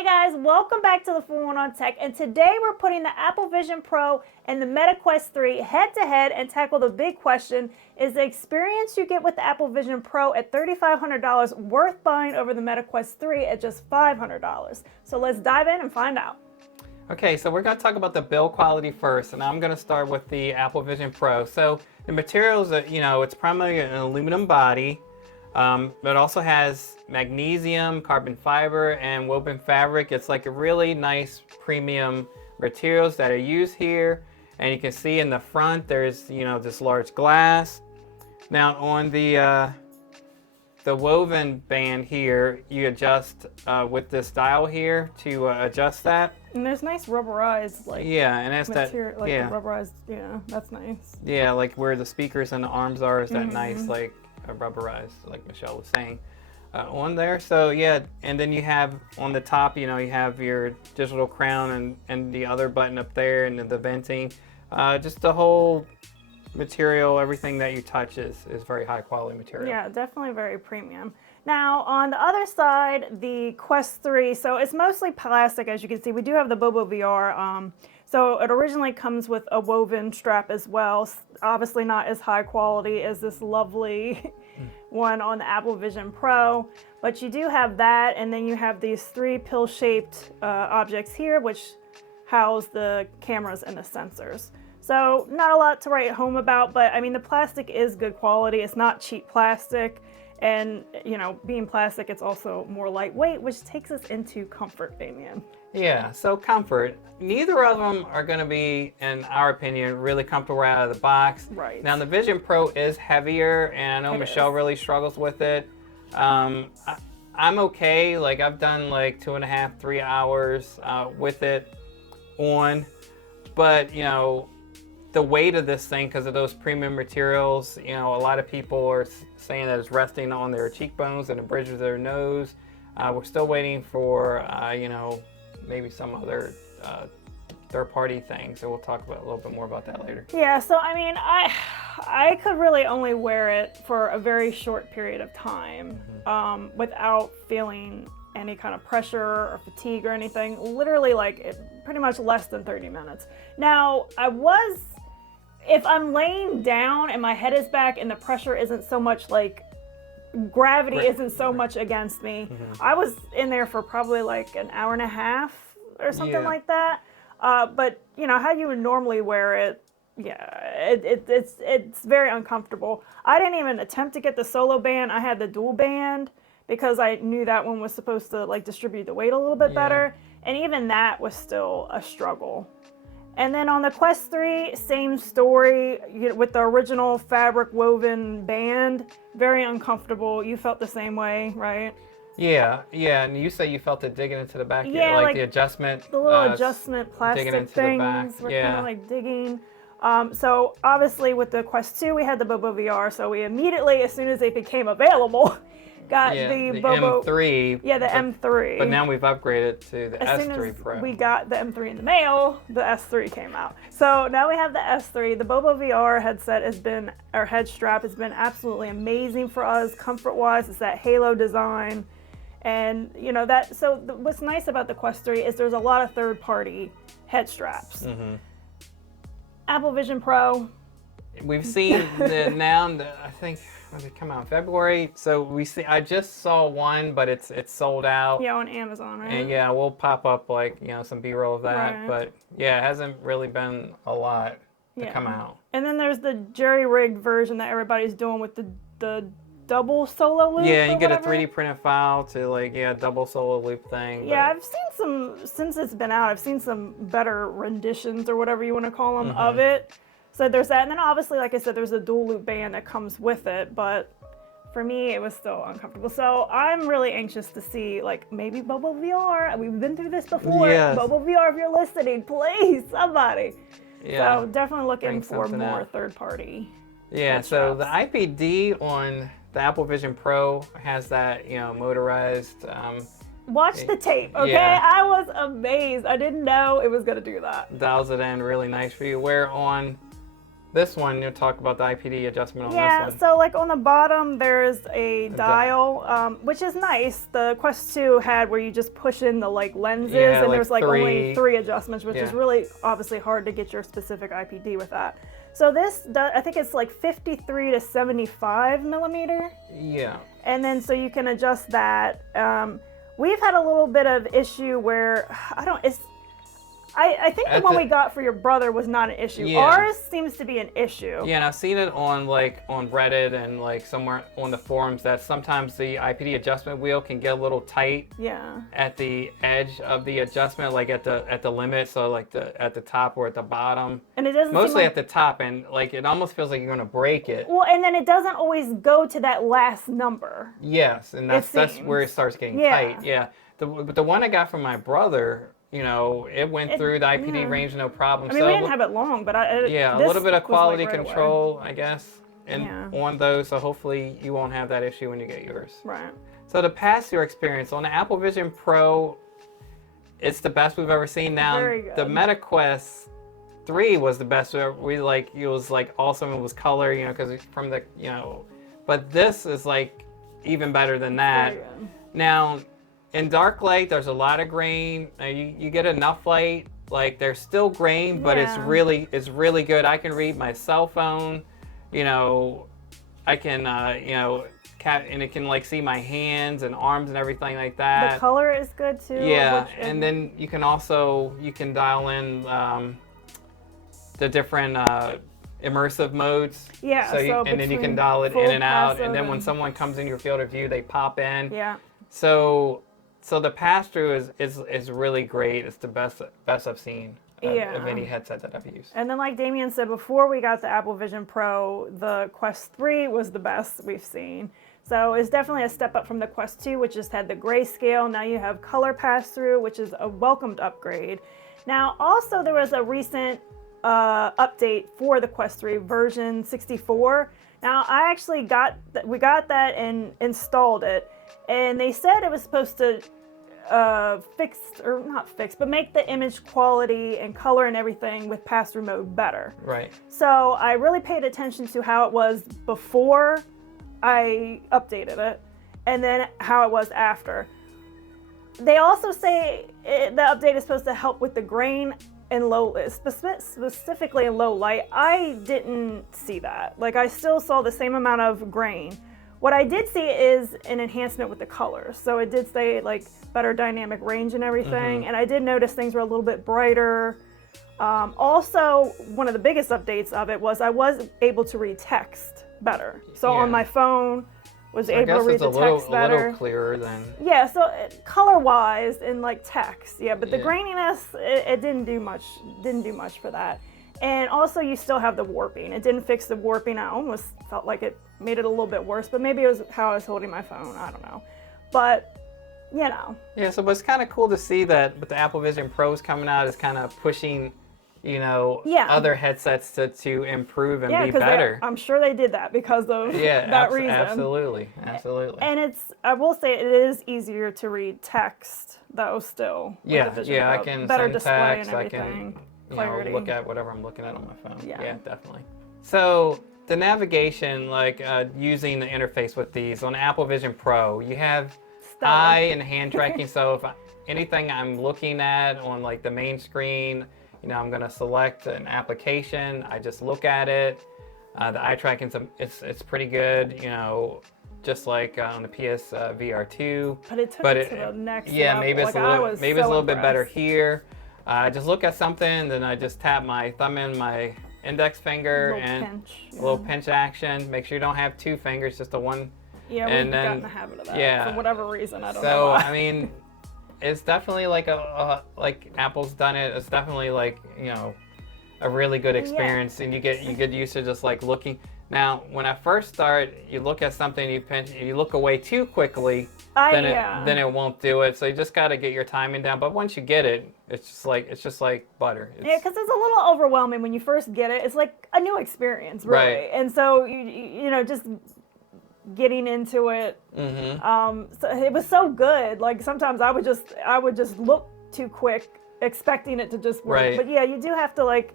Hey guys, welcome back to the 411 on Tech, and today we're putting the Apple Vision Pro and the Meta Quest 3 head to head and tackle the big question: is the experience you get with the Apple Vision Pro at $3,500 worth buying over the Meta Quest 3 at just $500? So let's dive in and find out. Okay, so we're going to talk about the build quality first, and I'm going to start with the Apple Vision Pro. So the materials, it's primarily an aluminum body, but it also has magnesium, carbon fiber, and woven fabric. It's like a really nice premium materials that are used here. And you can see in the front, there's, this large glass. Now on the woven band here, you adjust with this dial here to adjust that. And there's nice rubberized, and that's material, that, the rubberized, that's nice. Yeah, like where the speakers and the arms are is that nice, like rubberized, like Michelle was saying, on there. So yeah, and then you have on the top, you have your digital crown and the other button up there, and then the venting. Just the whole material, everything that you touch is very high quality material. Yeah, definitely very premium. Now on the other side, the Quest 3, so it's mostly plastic, as you can see. We do have the Bobo VR, so it originally comes with a woven strap as well. Obviously not as high quality as this lovely one on the Apple Vision Pro, but you do have that, and then you have these three pill-shaped objects here, which house the cameras and the sensors. So not a lot to write home about, but I mean, the plastic is good quality. It's not cheap plastic. And, being plastic, it's also more lightweight, which takes us into comfort, Damien. Yeah, so comfort. Neither of them are going to be, in our opinion, really comfortable right out of the box. Right. Now, the Vision Pro is heavier, and I know Michelle really struggles with it. I'm okay. Like, I've done like 2.5, 3 hours with it on. But, the weight of this thing, because of those premium materials, a lot of people are saying that it's resting on their cheekbones and the bridge of their nose. We're still waiting for, maybe some other third-party things. So we'll talk about a little bit more about that later. Yeah, so I mean, I could really only wear it for a very short period of time without feeling any kind of pressure or fatigue or anything. Literally, pretty much less than 30 minutes. Now, if I'm laying down and my head is back and the pressure isn't so much gravity isn't so much against me, I was in there for probably like an hour and a half or something like that. But how you would normally wear it, it's very uncomfortable. I didn't even attempt to get the solo band. I had the dual band because I knew that one was supposed to distribute the weight a little bit better. And even that was still a struggle. And then on the Quest 3, same story with the original fabric woven band. Very uncomfortable. You felt the same way, right? Yeah, and you say you felt it digging into the back. Yeah, like the adjustment. The little adjustment plastic digging into things the back. were kind of digging. So obviously with the Quest 2, we had the Bobo VR. So we immediately, as soon as it became available, got the Bobo M3. Yeah, the M3. But now we've upgraded to the as S3 soon as Pro. We got the M3 in the mail, the S3 came out. So now we have the S3. The Bobo VR head strap has been absolutely amazing for us, comfort-wise. It's that halo design. And what's nice about the Quest 3 is there's a lot of third-party head straps. Apple Vision Pro. We've seen I think, when did it come out in February? So I just saw one, but it's sold out. Yeah, on Amazon, right? And we'll pop up some B-roll of that. Right. But yeah, it hasn't really been a lot to come out. And then there's the jerry-rigged version that everybody's doing with the double solo loop. Yeah, you get a 3D printed file to double solo loop thing. Yeah, I've seen since it's been out, I've seen some better renditions or whatever you want to call them of it. So there's that, and then obviously, like I said, there's a dual loop band that comes with it, but for me, it was still uncomfortable. So I'm really anxious to see, maybe Bobo VR. We've been through this before. Yes. Bobo VR, if you're listening, please, somebody. Yeah. So definitely looking for more third-party. Yeah, so the IPD on the Apple Vision Pro has that, motorized. Watch the tape, okay? Yeah. I was amazed. I didn't know it was going to do that. Dials it in really nice for you. Where on this one, you'll talk about the IPD adjustment on Yeah, this one. so like on the bottom, there's a dial, which is nice. The Quest 2 had where you just push in the like lenses, Yeah, and like there's like only 3 adjustments, which is Yeah. really obviously hard to get your specific IPD with that. So this, I think it's like 53 to 75 millimeter. Yeah. And then so you can adjust that. We've had a little bit of issue where I think the one we got for your brother was not an issue. Yeah. Ours seems to be an issue. Yeah, and I've seen it on Reddit and like somewhere on the forums that sometimes the IPD adjustment wheel can get a little tight. Yeah. At the edge of the adjustment, like at the limit, so like at the top or at the bottom. And it doesn't mostly seem at the top, and like it almost feels like you're gonna break it. Well, and then it doesn't always go to that last number. Yes, and that's where it starts getting tight. Yeah. The one I got from my brother, you know, it went through the IPD range no problem. I mean, we didn't have it long, but a little bit of quality like right control, away. I guess, on those. So hopefully you won't have that issue when you get yours. Right. So the pass-through experience on the Apple Vision Pro, it's the best we've ever seen. Now Very good. the Meta Quest 3 was the best it was like awesome. It was color, you know, because from the, you know, but this is like even better than that. Very good. Now, in dark light, there's a lot of grain. You get enough light. Like there's still grain, but it's really good. I can read my cell phone. You know, I can you know, and it can like see my hands and arms and everything like that. The color is good too. Yeah, and then you can dial in the different immersive modes. Yeah. And then you can dial it in and out. And then when someone comes in your field of view, they pop in. Yeah. So the pass-through is really great. It's the best I've seen of any headset that I've used. And then like Damien said, before we got the Apple Vision Pro, the Quest 3 was the best we've seen. So it's definitely a step up from the Quest 2, which just had the grayscale. Now you have color pass-through, which is a welcomed upgrade. Now also there was a recent update for the Quest 3 version 64. Now I actually we got that and installed it. And they said it was supposed to make the image quality and color and everything with pass-through mode better. Right. So I really paid attention to how it was before I updated it, and then how it was after. They also say the update is supposed to help with the grain in specifically in low light. I didn't see that. Like I still saw the same amount of grain. What I did see is an enhancement with the colors. So it did say like better dynamic range and everything. And I did notice things were a little bit brighter. Also, one of the biggest updates of it was I was able to read text better. So on my phone, was able to read the text better. A little clearer than. Yeah, so color-wise and like text, but the graininess, it didn't do much. Didn't do much for that. And also, you still have the warping. It didn't fix the warping. I almost felt like it made it a little bit worse, but maybe it was how I was holding my phone. I don't know. But, you know. Yeah, but it's kind of cool to see that with the Apple Vision Pros coming out, is kind of pushing, you know, other headsets to improve and be better. I'm sure they did that because of that reason. Absolutely. And I will say it is easier to read text, though, still. I can better send display text, and everything. Clarity. Look at whatever I'm looking at on my phone. Yeah, definitely. So the navigation, like using the interface with these on Apple Vision Pro, you have eye and hand tracking. So if anything I'm looking at on like the main screen, you know, I'm gonna select an application. I just look at it. The eye tracking, it's pretty good. You know, just like on the PS VR2. But it took it to the next level. Yeah, maybe it's a little bit better here. I just look at something, then I just tap my thumb in my index finger and a little pinch action. Make sure you don't have two fingers, just the one. Yeah, we've gotten in the habit of that for whatever reason. I don't know why. I mean, it's definitely like like Apple's done it. It's definitely like, you know, a really good experience, and you get used to just like looking. Now, when I first start, you look at something, you pinch, you look away too quickly, then it won't do it. So you just got to get your timing down. But once you get it, it's just like butter. Because it's a little overwhelming when you first get it. It's like a new experience, really. Right. And so you know, just getting into it. So it was so good. Like sometimes I would just look too quick, expecting it to just work. Right. But yeah, you do have to like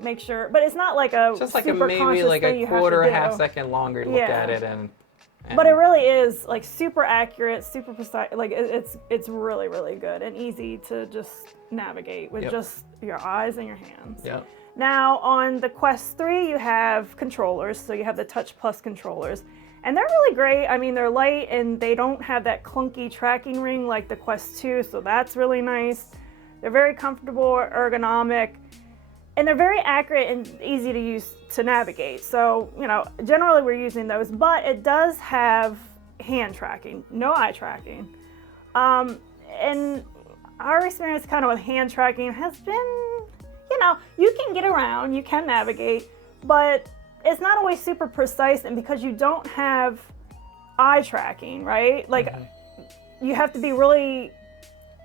make sure. But it's not like a just like super maybe conscious like thing a you quarter, have to half do. second longer to look at it, and But it really is like super accurate, super precise. Like it's really, really good and easy to just navigate with just your eyes and your hands. Yep. Now on the Quest 3, you have controllers. So you have the Touch Plus controllers. And they're really great. I mean, they're light and they don't have that clunky tracking ring like the Quest 2. So that's really nice. They're very comfortable, ergonomic. And they're very accurate and easy to use to navigate. So, generally we're using those, but it does have hand tracking, no eye tracking. And our experience kind of with hand tracking has been, you can get around, you can navigate, but it's not always super precise. And because you don't have eye tracking, right? Like you have to be really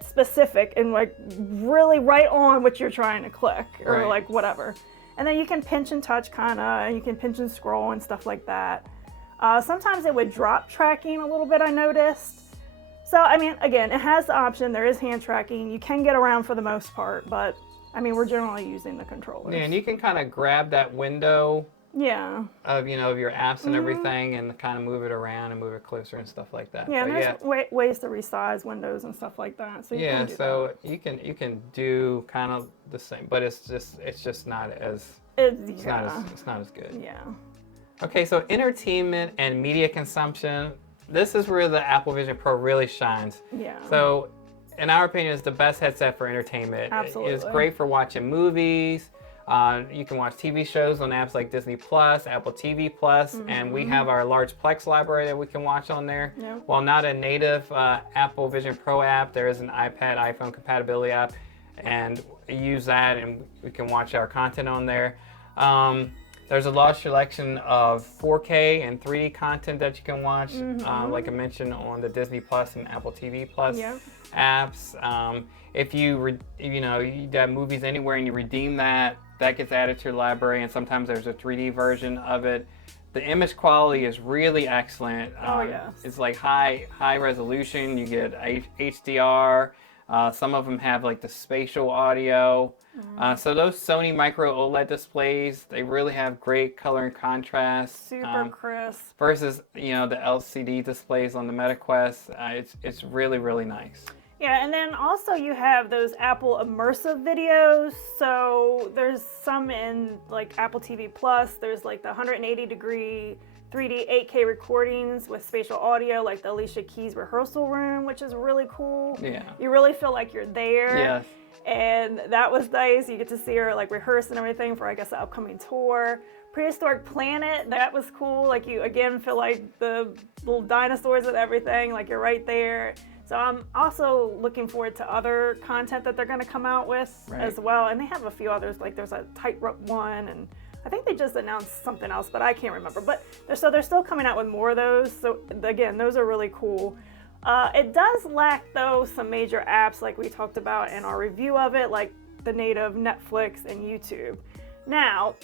specific and like really right on what you're trying to click or like whatever. And then you can pinch and touch kind of, and you can pinch and scroll and stuff like that. Sometimes it would drop tracking a little bit, I noticed. So, I mean, again, it has the option. There is hand tracking. You can get around for the most part, but I mean, we're generally using the controllers. Yeah, and you can kind of grab that window of of your apps and everything, and kind of move it around and move it closer and stuff like that. Yeah, and there's ways to resize windows and stuff like that. So you can do that. you can do kind of the same, but it's just not as it's not as good. Yeah. Okay, so entertainment and media consumption. This is where the Apple Vision Pro really shines. Yeah. So, in our opinion, it's the best headset for entertainment. Absolutely. It's great for watching movies. You can watch TV shows on apps like Disney Plus, Apple TV Plus, and we have our large Plex library that we can watch on there. Yep. While not a native Apple Vision Pro app, there is an iPad, iPhone compatibility app, and use that, and we can watch our content on there. There's a large selection of 4K and 3D content that you can watch, like I mentioned on the Disney Plus and Apple TV Plus apps. If you have movies anywhere and you redeem that gets added to your library, and sometimes there's a 3D version of it. The image quality is really excellent. It's like high resolution. You get HDR. Some of them have like the spatial audio. So those Sony micro OLED displays, they really have great color and contrast. Super crisp. Versus the LCD displays on the MetaQuest. It's really, really nice. Yeah, and then also you have those Apple immersive videos. So there's some in like Apple TV Plus. There's like the 180-degree 3D 8K recordings with spatial audio, like the Alicia Keys rehearsal room, which is really cool. Yeah. You really feel like you're there. Yes. And that was nice. You get to see her like rehearse and everything for, I guess, the upcoming tour. Prehistoric Planet, that was cool. Like you again feel like the little dinosaurs and everything, like you're right there. So I'm also looking forward to other content that they're going to come out with as well. And they have a few others, like there's a tightrope one, and I think they just announced something else, but I can't remember. But they're still coming out with more of those. So again, those are really cool. It does lack, though, some major apps like we talked about in our review of it, like the native Netflix and YouTube. Now,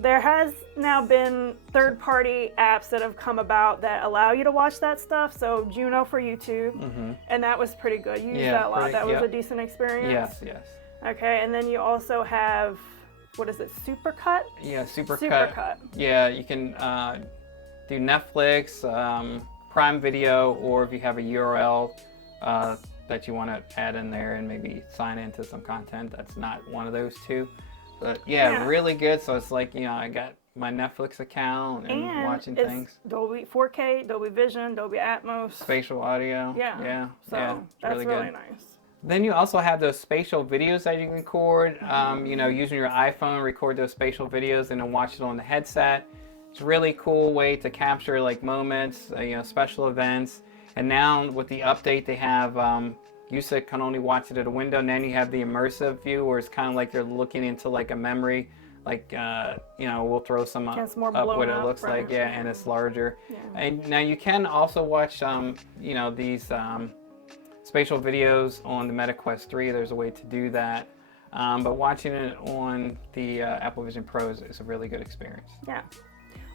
there has now been third-party apps that have come about that allow you to watch that stuff. So Juno for YouTube, and that was pretty good. You used that a lot. That was a decent experience. Yes. Okay, and then you also have, what is it, Supercut? Yeah, Supercut. Yeah, you can do Netflix, Prime Video, or if you have a URL that you want to add in there and maybe sign into some content that's not one of those two. But yeah, really good. So it's like, I got my Netflix account and watching things. Dolby 4K, Dolby Vision, Dolby Atmos. Spatial audio. Yeah. So that's really nice. Then you also have those spatial videos that you can record. Using your iPhone, record those spatial videos and then watch it on the headset. It's a really cool way to capture like moments, special events. And now with the update, they have you can only watch it at a window. And then you have the immersive view, where it's kind of like you're looking into like a memory. Like we'll throw some up what it looks like, and it's larger. Yeah. And now you can also watch these spatial videos on the MetaQuest 3. There's a way to do that. But watching it on the Apple Vision Pro is a really good experience. Yeah.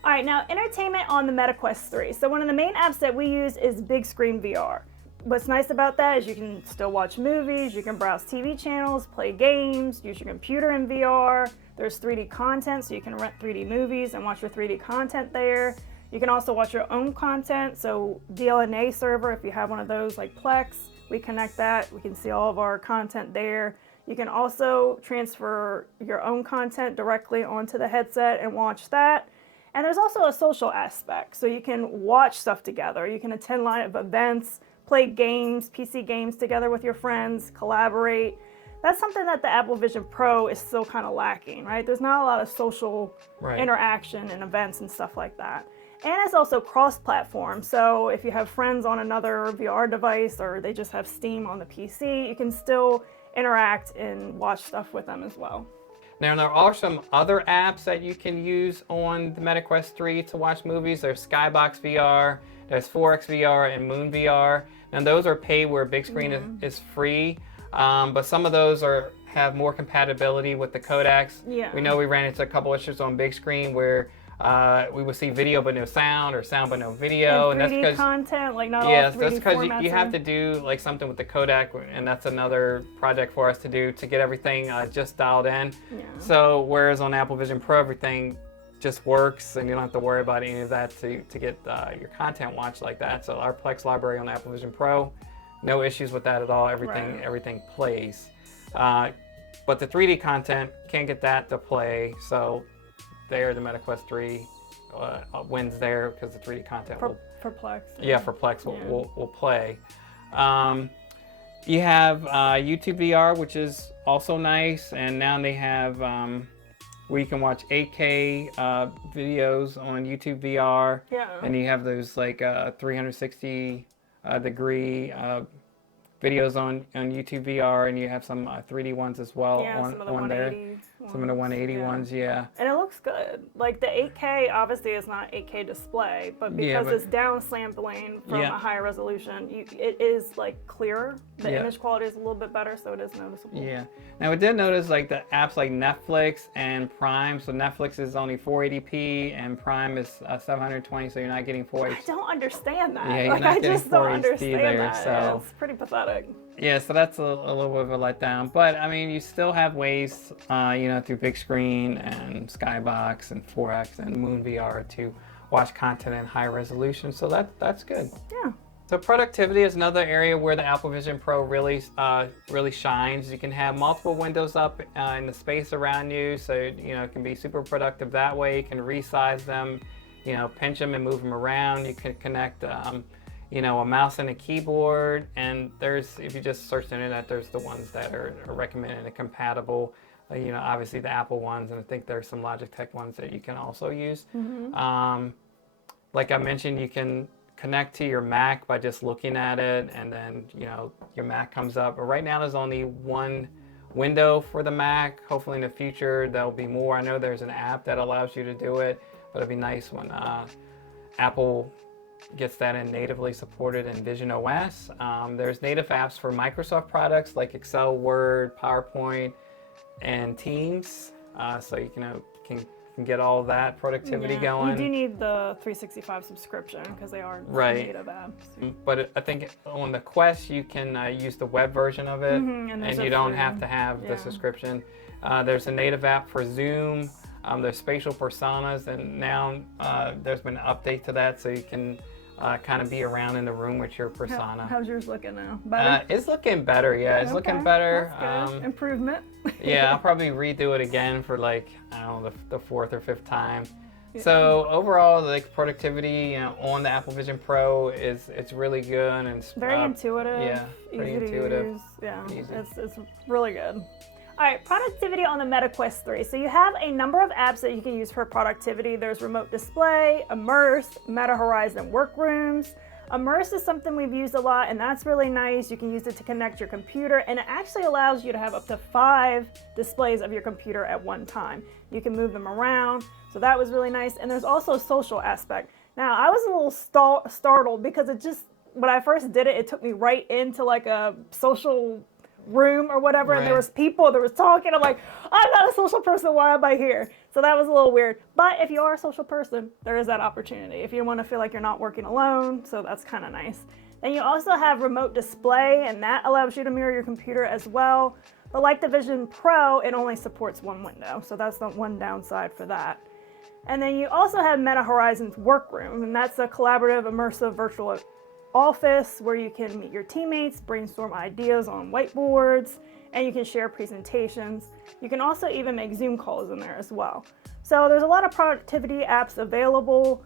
All right, now entertainment on the MetaQuest 3. So one of the main apps that we use is Big Screen VR. what's nice about that is you can still watch movies, you can browse TV channels, play games, use your computer in VR. There's 3D content, so you can rent 3D movies and watch your 3D content there. You can also watch your own content, so DLNA server, if you have one of those like Plex, we connect that. We can see all of our content there. You can also transfer your own content directly onto the headset and watch that. And there's also a social aspect, so you can watch stuff together. You can attend live events, play games, PC games together with your friends, collaborate. That's something that the Apple Vision Pro is still kind of lacking, right? There's not a lot of social interaction and events and stuff like that. And it's also cross-platform, so if you have friends on another VR device or they just have Steam on the PC, you can still interact and watch stuff with them as well. Now, there are some other apps that you can use on the Meta Quest 3 to watch movies. There's Skybox VR, there's 4X VR, and Moon VR. Now, those are paid where big screen is free, but some of those have more compatibility with the codecs. Yeah. We know we ran into a couple issues on big screen where we would see video but no sound, or sound but no video, and 3D that's because content, like not all 3D that's because formats you have to do like something with the codec, and that's another project for us to do to get everything just dialed in. Yeah. So whereas on Apple Vision Pro, everything just works, and you don't have to worry about any of that to get your content watched like that. So our Plex library on Apple Vision Pro, no issues with that at all. Everything plays. But the 3D content, can't get that to play. So there, the Meta Quest 3 wins there because the 3D content for Plex. Yeah, for Plex will play. You have YouTube VR, which is also nice, and now they have where you can watch 8K videos on YouTube VR. Yeah. And you have those like 360 degree videos on YouTube VR, and you have some 3D ones as well on there. Some of the 180 ones, yeah. And it looks good. Like the 8K obviously is not 8K display, but because it's down sampling from a higher resolution, it is like clearer. The image quality is a little bit better, so it is noticeable. Yeah. Now we did notice like the apps like Netflix and Prime. So Netflix is only 480p and Prime is 720, so you're not getting 4H. I don't understand that. Yeah, you're like not I getting just don't 4HD understand there, that. so It's pretty pathetic. Yeah, so that's a little bit of a letdown. But I mean, you still have ways, through big screen and Skybox and 4X and Moon VR to watch content in high resolution. So that's good. Yeah. So productivity is another area where the Apple Vision Pro really shines. You can have multiple windows up in the space around you, so it can be super productive that way. You can resize them, pinch them and move them around. You can connect a mouse and a keyboard, and if you just search the internet, there's the ones that are recommended and compatible. Obviously the Apple ones, and I think there's some Logitech ones that you can also use. Mm-hmm. Like I mentioned, you can connect to your Mac by just looking at it, and then your Mac comes up. But right now there's only one window for the Mac. Hopefully in the future there'll be more. I know there's an app that allows you to do it, but it'd be nice when Apple gets that in natively supported in Vision OS. There's native apps for Microsoft products like Excel, Word, PowerPoint, and Teams. So you can get all of that productivity going. You do need the 365 subscription because they are native apps. But I think on the Quest you can use the web version of it, and you don't have to have the subscription. There's a native app for Zoom. There's spatial personas, and now there's been an update to that, so you can kind of be around in the room with your persona. How's yours looking now? Better? It's looking better, yeah. It's looking better. That's good. Improvement. Yeah, I'll probably redo it again for the fourth or fifth time. Yeah. So overall, productivity on the Apple Vision Pro it's really good, and it's very intuitive. Yeah, pretty intuitive. Use. Yeah, it's really good. All right, productivity on the Meta Quest 3. So you have a number of apps that you can use for productivity. There's Remote Display, Immerse, Meta Horizon Workrooms. Immerse is something we've used a lot, and that's really nice. You can use it to connect your computer, and it actually allows you to have up to 5 displays of your computer at one time. You can move them around, so that was really nice. And there's also a social aspect. Now, I was a little startled because when I first did it, it took me right into like a social room or whatever, and there was people, there was talking. I'm like, I'm not a social person, why am I here? So that was a little weird. But if you are a social person, there is that opportunity if you want to feel like you're not working alone, so that's kind of nice. Then you also have remote display, and that allows you to mirror your computer as well. But like the Vision Pro, it only supports one window, so that's the one downside for that. And then you also have Meta Horizons Workroom, and that's a collaborative, immersive virtual office where you can meet your teammates, brainstorm ideas on whiteboards, and you can share presentations. You can also even make Zoom calls in there as well. So there's a lot of productivity apps available.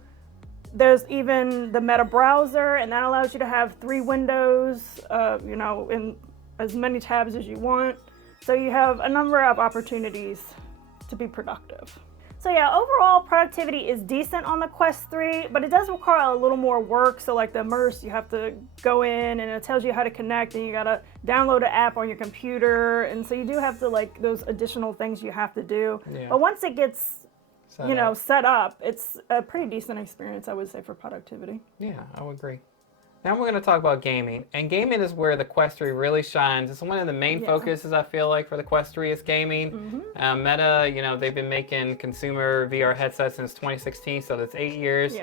There's even the Meta browser, and that allows you to have 3 windows, in as many tabs as you want. So you have a number of opportunities to be productive. So yeah, overall productivity is decent on the Quest 3, but it does require a little more work. So like the Immerse, you have to go in and it tells you how to connect, and you gotta download an app on your computer. And so you do have to, like, those additional things you have to do. Yeah. But once it gets set up, it's a pretty decent experience, I would say, for productivity. Yeah, I would agree. Now we're going to talk about gaming. And gaming is where the Quest 3 really shines. It's one of the main focuses, I feel like, for the Quest 3 is gaming. Meta, they've been making consumer VR headsets since 2016, so that's 8 years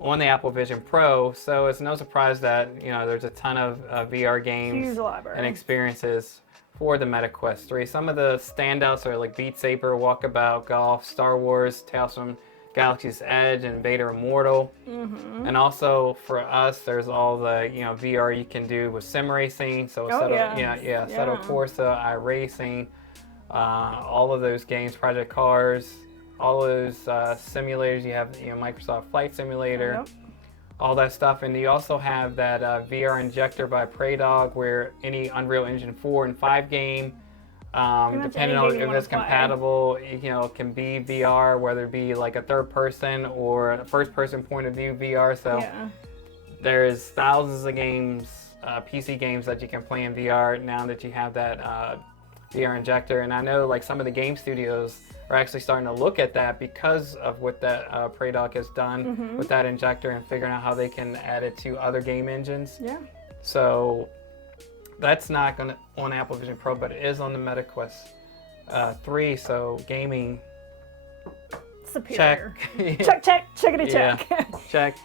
on the Apple Vision Pro. So it's no surprise that, there's a ton of VR games and experiences for the Meta Quest 3. Some of the standouts are like Beat Saber, Walkabout Golf, Star Wars, Tales from Galaxy's Edge, and Vader Immortal. And also for us, there's all the VR you can do with sim racing. So Assetto Corsa, iRacing, all of those games, Project Cars, all of those simulators. You have Microsoft Flight Simulator, all that stuff. And you also have that VR injector by Praydog, where any Unreal Engine 4 and 5 game, depending on if it's compatible, it can be VR, whether it be like a third person or a first person point of view VR. So there's thousands of games, PC games that you can play in VR now that you have that VR injector. And I know like some of the game studios are actually starting to look at that because of what that Praydog has done with that injector, and figuring out how they can add it to other game engines. So that's not going to on Apple Vision Pro, but it is on the Meta Quest 3. So gaming, superior. Checkity check. Check.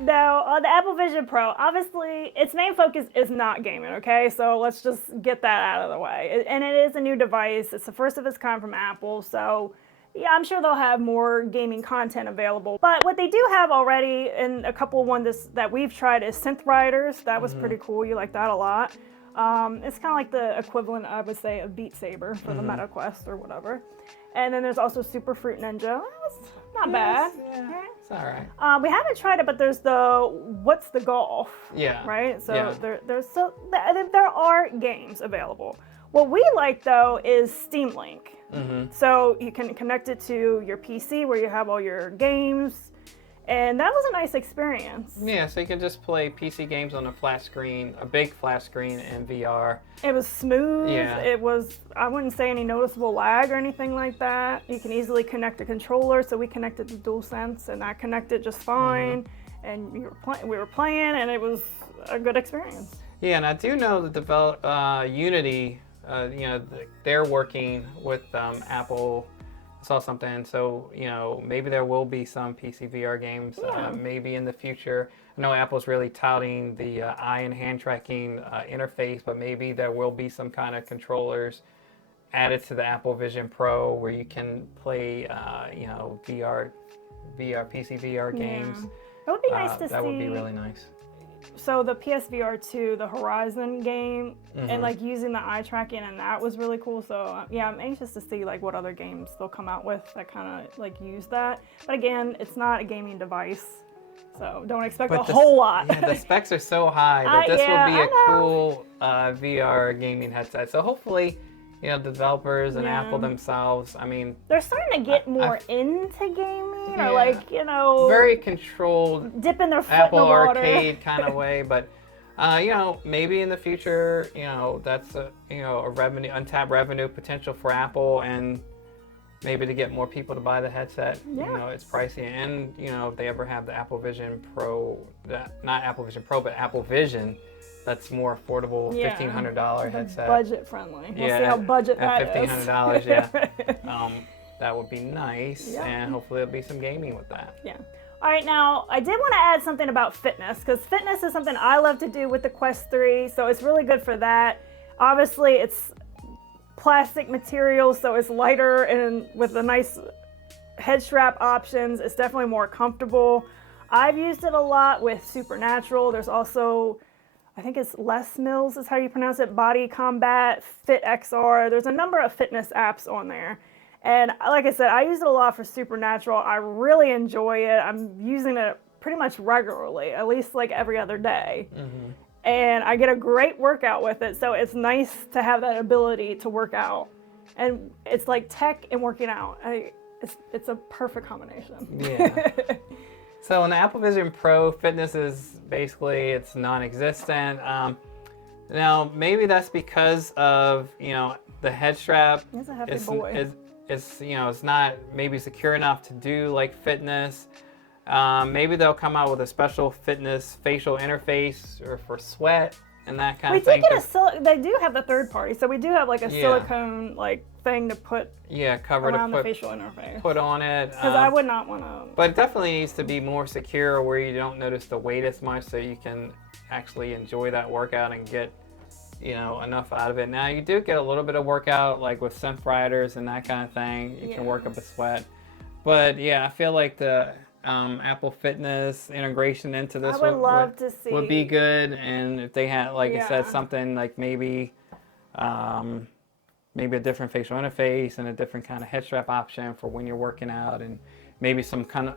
Now on the Apple Vision Pro, obviously its main focus is not gaming. Okay, so let's just get that out of the way. And it is a new device. It's the first of its kind from Apple. So yeah, I'm sure they'll have more gaming content available. But what they do have already, and a couple ones that we've tried, is Synth Riders. That was pretty cool. You like that a lot. It's kind of like the equivalent, I would say, of Beat Saber for the Meta Quest or whatever. And then there's also Super Fruit Ninja. That's not bad. Yeah, it's all right. We haven't tried it, but there's the What's the Golf? Right? So there are games available. What we like, though, is Steam Link. So you can connect it to your PC where you have all your games. And that was a nice experience. Yeah, so you can just play PC games on a flat screen, a big flat screen in VR. It was smooth. It was, I wouldn't say any noticeable lag or anything like that. You can easily connect a controller. So we connected to DualSense, and that connected just fine. And we were playing, and it was a good experience. Yeah, and I do know that Unity, they're working with Apple. Saw something, so maybe there will be some PC VR games maybe in the future. I know Apple's really touting the eye and hand tracking interface, but maybe there will be some kind of controllers added to the Apple Vision Pro where you can play VR PC VR games. It would be nice to see. That would be really nice. So the PSVR 2, the Horizon game, and like using the eye tracking, and that was really cool. So yeah, I'm anxious to see like what other games they'll come out with that kind of like use that. But again, it's not a gaming device, so don't expect a whole lot. Yeah, the specs are so high that this will be a cool VR gaming headset. So hopefully, developers and Apple themselves, I mean, they're starting to get more into gaming, or like, very controlled, dipping their foot Apple in the water. Arcade kind of way. But maybe in the future, that's a untapped revenue potential for Apple, and maybe to get more people to buy the headset. It's pricey, and if they ever have the Apple Vision Pro, not Apple Vision Pro, but Apple Vision, that's more affordable, $1,500 headset. Budget friendly. We'll see how budget that is. $1,500, that would be nice, and hopefully there'll be some gaming with that. Yeah. All right, now I did want to add something about fitness, because fitness is something I love to do with the Quest 3, so it's really good for that. Obviously, it's plastic material, so it's lighter and with a nice head strap options. It's definitely more comfortable. I've used it a lot with Supernatural. There's also, I think it's Les Mills is how you pronounce it, Body Combat, Fit XR. There's a number of fitness apps on there. And like I said, I use it a lot for Supernatural. I really enjoy it. I'm using it pretty much regularly, at least like every other day. Mm-hmm. And I get a great workout with it. So it's nice to have that ability to work out. And it's like tech and working out. It's a perfect combination. Yeah. So in the Apple Vision Pro, fitness is basically, it's non-existent. Now, maybe that's because of, the head strap. He's a happy boy. It's it's not maybe secure enough to do like fitness. Maybe they'll come out with a special fitness facial interface or for sweat and that kind of thing. They do have the third party, so we do have like a silicone like thing to put around the facial interface. Put on it. Because I would not want to. But it definitely needs to be more secure where you don't notice the weight as much, so you can actually enjoy that workout and get enough out of it. Now you do get a little bit of workout like with synth riders and that kind of thing. You can work up a sweat. But yeah, I feel like the Apple Fitness integration into this would be good. And if they had, like I said, something like maybe a different facial interface and a different kind of head strap option for when you're working out, and maybe some kind of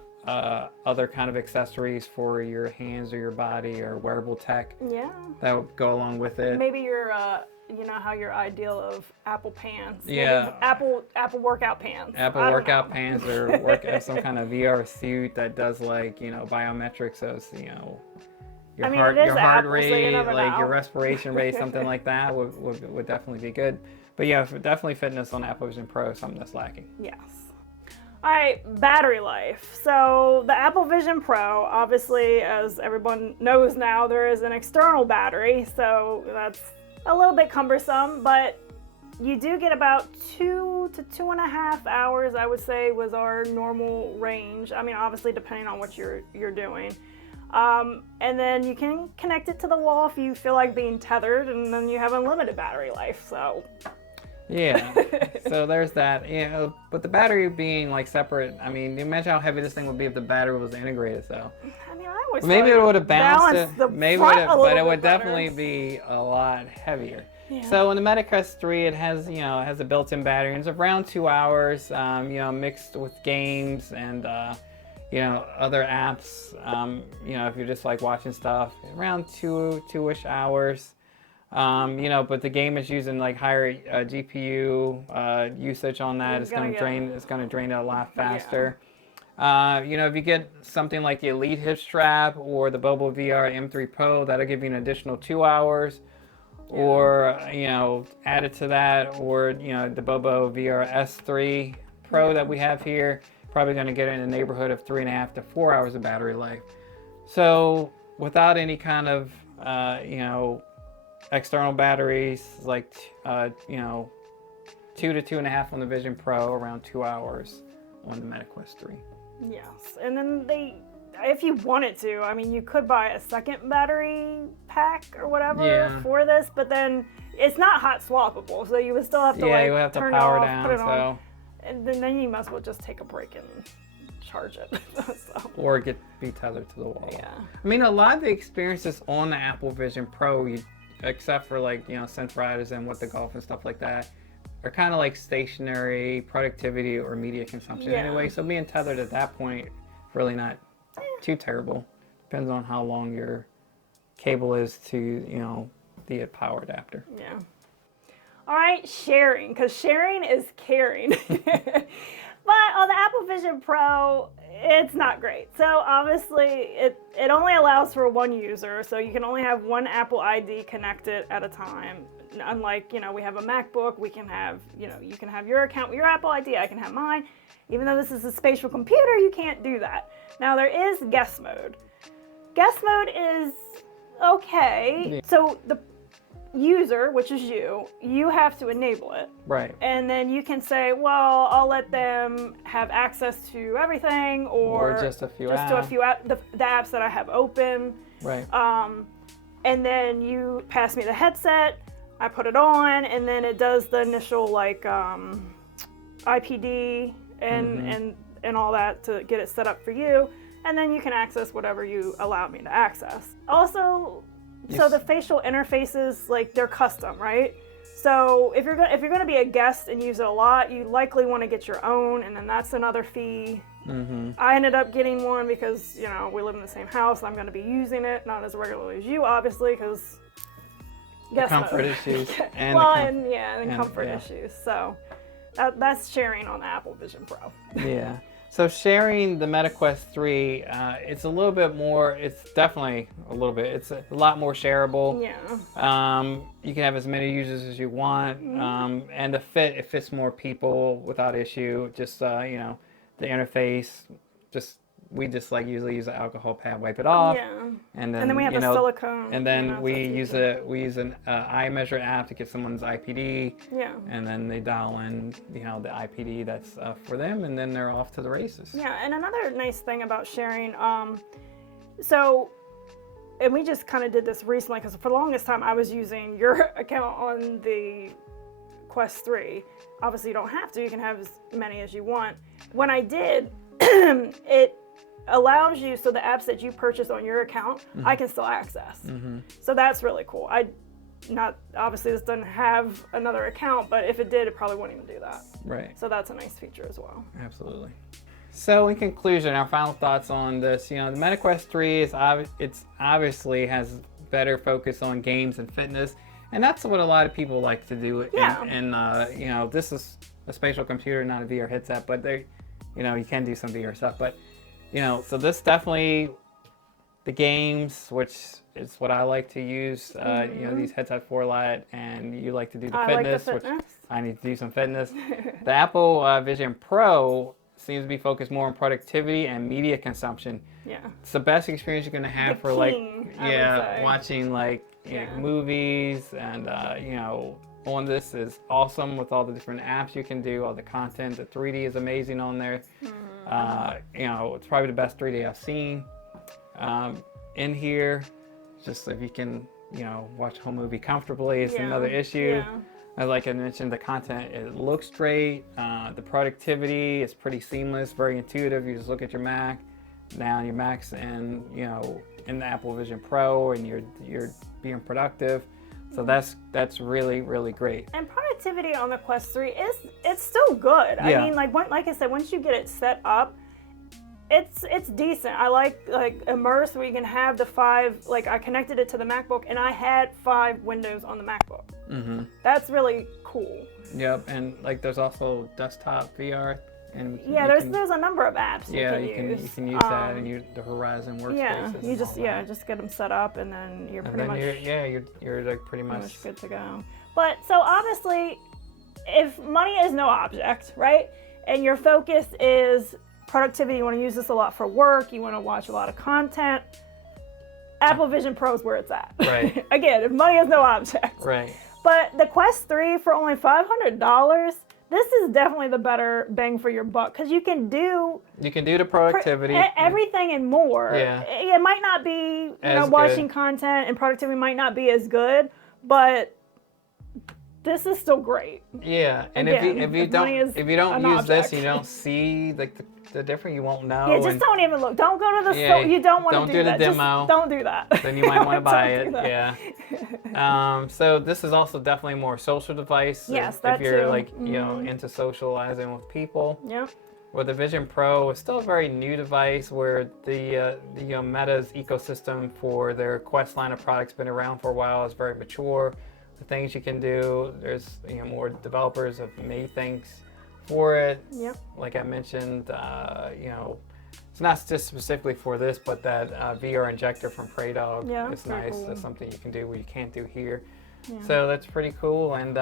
other kind of accessories for your hands or your body or wearable tech. Yeah. That would go along with it. Maybe your, how your ideal of Apple pants. Yeah. Apple workout pants. Apple workout pants or some kind of VR suit that does like, biometrics, so it's, your heart rate, like your respiration rate, something like that would definitely be good. But yeah, definitely fitness on Apple Vision Pro is something that's lacking. Yes. All right, battery life. So the Apple Vision Pro, obviously, as everyone knows now, there is an external battery, so that's a little bit cumbersome, but you do get about 2 to 2.5 hours, I would say, was our normal range. I mean, obviously, depending on what you're doing. And then you can connect it to the wall if you feel like being tethered, and then you have unlimited battery life, so... Yeah, so there's that. But the battery being like separate, I mean, imagine how heavy this thing would be if the battery was integrated. So I mean, I always maybe it would have balanced it. But it would better. Definitely be a lot heavier. Yeah. So in the Meta Quest 3, it has a built-in battery. It's around 2 hours. Mixed with games and other apps. If you're just like watching stuff, around two-ish hours. But the game is using like higher GPU usage on that. It's going to drain it a lot faster. Yeah. If you get something like the Elite Hip Strap or the Bobo VR M3 Pro, that'll give you an additional 2 hours. Yeah. Or added to that, or the Bobo VR S3 Pro that we have here, probably going to get in the neighborhood of 3.5 to 4 hours of battery life. So without any kind of external batteries, like 2 to 2.5 on the Vision Pro, around 2 hours on the Meta Quest 3. Yes, and then if you wanted to, I mean, you could buy a second battery pack or whatever for this, but then it's not hot swappable, so you would still have to you would have to turn power it off, down, put it on, and then you might as well just take a break and charge it. Or be tethered to the wall. Yeah. I mean, a lot of the experiences on the Apple Vision Pro, except for like synth riders and with the golf and stuff like that, are kind of like stationary productivity or media consumption anyway. So being tethered at that point, really not too terrible. Depends on how long your cable is to the power adapter. Yeah. All right, sharing, because sharing is caring. But on the Apple Vision Pro, it's not great. So obviously, it only allows for one user, so you can only have one Apple ID connected at a time. Unlike, we have a MacBook, we can have, you can have your account with your Apple ID, I can have mine. Even though this is a spatial computer, you can't do that. Now, there is guest mode. Guest mode is okay. Yeah. So user, which is you have to enable it. Right. And then you can say, well, I'll let them have access to everything, or just a few just to a few the apps that I have open. Right. And then you pass me the headset, I put it on, and then it does the initial like IPD and all that to get it set up for you, and then you can access whatever you allow me to access. Also, so the facial interfaces, like, they're custom, right? So if you're going to be a guest and use it a lot, you likely want to get your own, and then that's another fee. I ended up getting one because, you know, we live in the same house and I'm going to be using it, not as regularly as you, obviously, because comfort issues. And comfort issues. So that's sharing on the Apple Vision Pro. Yeah. So sharing the Meta Quest 3, it's a little bit more, it's definitely a little bit, it's a lot more shareable. Yeah. You can have as many users as you want. And it fits more people without issue. Just, you know, the interface, we just like usually use an alcohol pad, wipe it off. Yeah. And then we have the silicone. And then we use an eye measure app to get someone's IPD. Yeah. And then they dial in, you know, the IPD that's for them, and then they're off to the races. Yeah. And another nice thing about sharing, and we just kind of did this recently because for the longest time I was using your account on the Quest 3. Obviously, you don't have to. You can have as many as you want. When I did, it allows you, so the apps that you purchase on your account, I can still access. So that's really cool. Obviously this doesn't have another account, but if it did, it probably wouldn't even do that. Right. So that's a nice feature as well. Absolutely. So in conclusion, our final thoughts on this, you know, the Meta Quest 3 it's obviously has better focus on games and fitness, and that's what a lot of people like to do. Yeah. And you know, this is a spatial computer, not a VR headset, but you know, you can do some VR stuff, but you know, so this definitely, the games, which is what I like to use, you know, these headsets for a lot, and you like to do the fitness, which I need to do some fitness. The Apple Vision Pro seems to be focused more on productivity and media consumption. Yeah. It's the best experience you're going to have for watching like you know, movies, and you know, on this is awesome with all the different apps you can do, all the content. The 3D is amazing on there. You know, it's probably the best 3D I've seen. In here, just if you can, you know, watch a whole movie comfortably, it's another issue. Like I mentioned, the content, it looks great. The productivity is pretty seamless, very intuitive. You just look at your Mac, now your Mac's and you know, in the Apple Vision Pro, and you're being productive. So that's really, really great. And productivity on the Quest 3 it's still good. Yeah. I mean, like I said, once you get it set up, it's decent. I like Immerse, where you can have the 5. Like, I connected it to the MacBook, and I had 5 windows on the MacBook. That's really cool. Yep, and like there's also desktop VR. And there's a number of apps you can use that in the Horizon workspace. Yeah, you just get them set up, and then you're you're like pretty much good to go. But so obviously, if money is no object, right, and your focus is productivity, you want to use this a lot for work, you want to watch a lot of content, Apple Vision Pro is where it's at. Right. Again, if money is no object. Right. But the Quest 3 for only $500. This is definitely the better bang for your buck, because you can do the productivity, everything and more. Yeah. It might not be, watching content and productivity might not be as good, but this is still great. Yeah, and again, if you don't use this, you don't see like the difference. You won't know. Yeah, just don't even look. Don't go to the store. You don't want to do that. Don't do the demo. Just don't do that. Then you might want to buy it. Yeah. So this is also definitely more social device. Yes, if you're like into socializing with people. Yeah. Well, the Vision Pro is still a very new device, where the Meta's ecosystem for their Quest line of products been around for a while. It's very mature. The things you can do, there's more developers have made things for it. Yep. Like I mentioned, it's not just specifically for this, but that VR injector from Praydog. Yeah, it's nice. cool. That's something you can do where you can't do here. Yeah. So that's pretty cool. And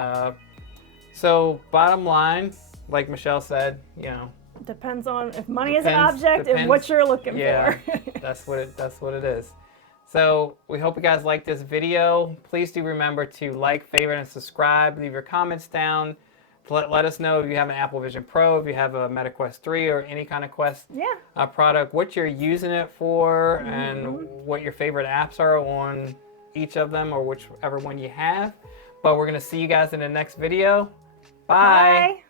so bottom line, like Michelle said, depends on if money is an object and what you're looking for. that's what it is. So we hope you guys like this video. Please do remember to like, favorite, and subscribe. Leave your comments down. Let us know if you have an Apple Vision Pro, if you have a Meta Quest 3 or any kind of Quest product, what you're using it for, and what your favorite apps are on each of them, or whichever one you have. But we're going to see you guys in the next video. Bye. Bye.